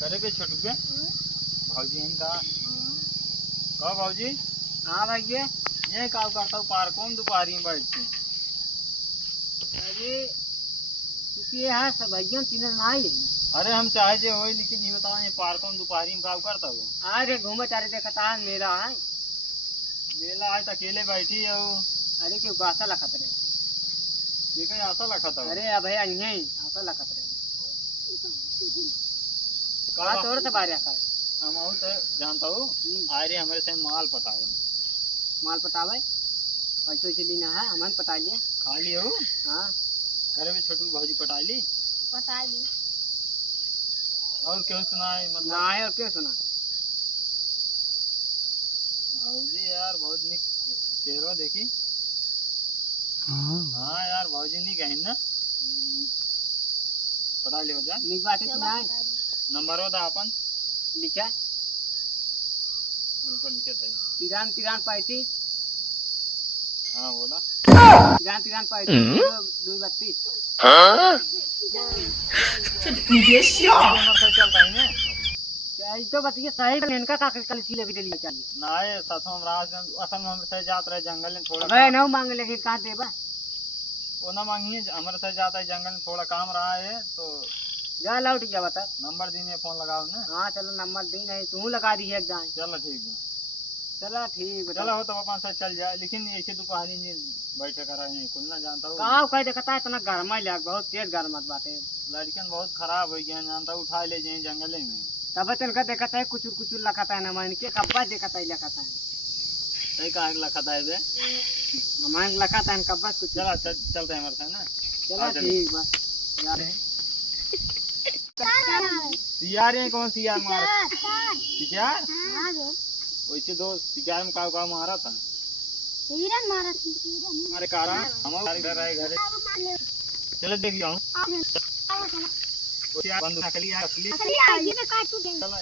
करे पे छोटू के भाजी इनका कहो भाजी। हाँ भैया ये काम करता हूँ पार कौन दोपहरी में बैठ के। अरे क्योंकि यहाँ सब भैया चिन्ह ना आई। अरे हम चाहे जे हो लेकिन ये बताओ ये पार कौन दोपहरी में काम करता हूँ। अरे घूमे चारे देखता है मेला है। मेला आज अकेले बैठी है वो। अरे क्यों आशा लखत रहे। ये कहीं आशा लखा था। अरे अब भैया यही आशा लखत रहे कहा तोड़ से बाहर का हम तो जानता हूँ आ रहे हमारे से माल पटावे। माल पटावे पैसे वैसे लेना है हमन पटा लिए खा लिए हो। हाँ करे भी छोटू भाजी पटा ली और क्यों सुना है मतलब ना है और क्या सुना। भाजी यार बहुत निक चेहरा देखी। हाँ यार भाजी नहीं कहीं ना पता ले हो जा निक बात है ना नंबर होता अपन लिखा उनको लिखे थे 93 हाँ बोला 93 232 चलता है ना तो बताइए सही इनका का कल सीले भी ले चाहिए ना ये साथों हम रात में असल में हम से जात रहे जंगल में थोड़ा अबे ना मांग लेके कहां देबा वो ना मांगिए हमारे से जाता है जंगल में थोड़ा काम रहा है तो जा लौट जा बता नंबर दी में फोन लगाओ ना। हाँ चलो नंबर दी नहीं तू लगा दी एक दाएं। चलो ठीक है चलो ठीक चलो हो तो अपन साथ चल जाए लेकिन ऐसे दोपहरी में बैठे कर रहे हैं कुल ना जानता हूँ कहाँ कह देखता है इतना गर्मा ही लग बहुत तेज गर्मत बाटे लड़कियन बहुत खराब हो गया जानता हूँ उठा ले जाए जंगले में तब तनका देखता है कुचुर कुचुर लखता है ना मान के कब्बा देखता है लखता है सही कहा लखता है बे मान लखता है कब्बा कुछ चला चलते हैं हमारे साथ ना। चलो ठीक बस जा रहे सियार है कौन सियार मारा सियार वैसे दो सियार में काव काव मारा था हिरन मारा हमारे कारण हमारे घर आए घर चलो देख जाऊँ बंदूक असली असली ये में काट दे चलो